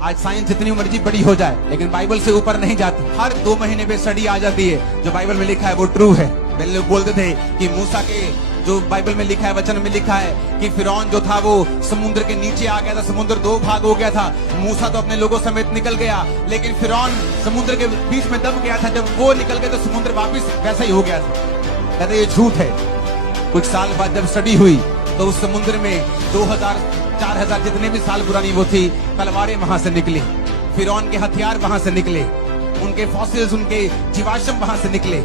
आज साइंस जितनी मर्जी बड़ी हो जाए लेकिन बाइबल से ऊपर नहीं जाती। हर 2 महीने में स्टडी आ जाती है, जो बाइबल में लिखा है वो ट्रू है। पहले लोग बोलते थे कि मूसा के जो बाइबल में लिखा है, वचन में लिखा है कि फिरौन जो था वो समुद्र के नीचे आ गया था, समुद्र 2 भाग हो गया था। मूसा तो अपने लोगों समेत निकल गया, लेकिन फिरौन समुद्र के बीच में दब गया था। जब वो निकल गए तो समुद्र वापिस वैसा ही हो गया था। कहते ये झूठ है। कुछ साल बाद जब स्टडी हुई तो उस समुद्र में 2000-4000 जितने भी साल पुरानी वो थी, तलवारें वहां से निकली, फिरौन के हथियार वहां से निकले, उनके फॉसिल्स, उनके जीवाश्म वहां से निकले।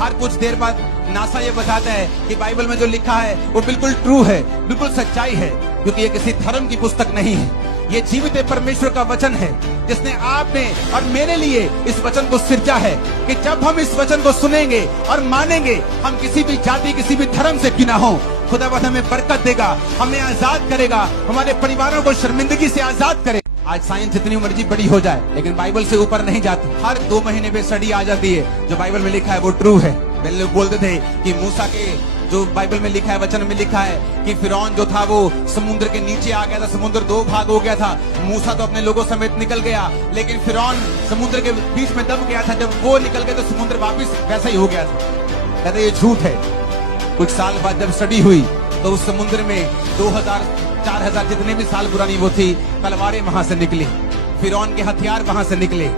हर कुछ देर बाद नासा ये बताता है कि बाइबल में जो लिखा है वो बिल्कुल ट्रू है, बिल्कुल सच्चाई है, क्योंकि ये किसी धर्म की पुस्तक नहीं है। ये जीवित परमेश्वर का वचन है, जिसने आपने और मेरे लिए इस वचन को सिरजा है कि जब हम इस वचन को सुनेंगे और मानेंगे, हम किसी भी जाति, किसी भी धर्म से क्यों ना हो, खुदावंद हमें बरकत देगा, हमें आजाद करेगा, हमारे परिवारों को शर्मिंदगी से आजाद करेगा। आज साइंस जितनी मर्जी बड़ी हो जाए लेकिन बाइबल से ऊपर नहीं जाती। हर 2 महीने में स्टडी आ जाती है, जो बाइबल में लिखा है वो ट्रू है। पहले लोग बोलते थे कि मूसा के जो बाइबल में लिखा है, वचन में लिखा है कि फिरौन जो था वो समुद्र के नीचे आ गया था, समुद्र 2 भाग हो गया था। मूसा तो अपने लोगों समेत निकल गया, लेकिन फिरौन समुद्र के बीच में दब गया था। जब वो निकल गए तो समुद्र वापिस वैसा ही हो गया था। कहते ये झूठ है। कुछ साल बाद जब स्टडी हुई तो उस समुद्र में 2000-4000 जितने भी साल पुरानी वो थी, तलवारें वहां से निकली, फिरौन के हथियार वहां से निकले,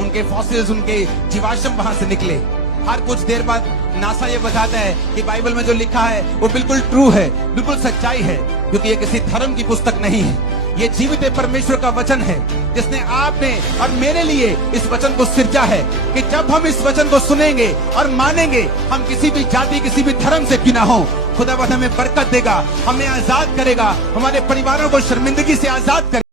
उनके फॉसिल्स, उनके जीवाश्म वहां से निकले। हर कुछ देर बाद नासा ये बताता है कि बाइबल में जो लिखा है वो बिल्कुल ट्रू है, बिल्कुल सच्चाई है, क्योंकि ये किसी धर्म की पुस्तक नहीं है। ये जीवित परमेश्वर का वचन है, जिसने आपने और मेरे लिए इस वचन को सिरजा है कि जब हम इस वचन को सुनेंगे और मानेंगे, हम किसी भी जाति, किसी भी धर्म से क्यों ना हो, खुदावंद हमें बरकत देगा, हमें आजाद करेगा, हमारे परिवारों को शर्मिंदगी से आजाद करेगा।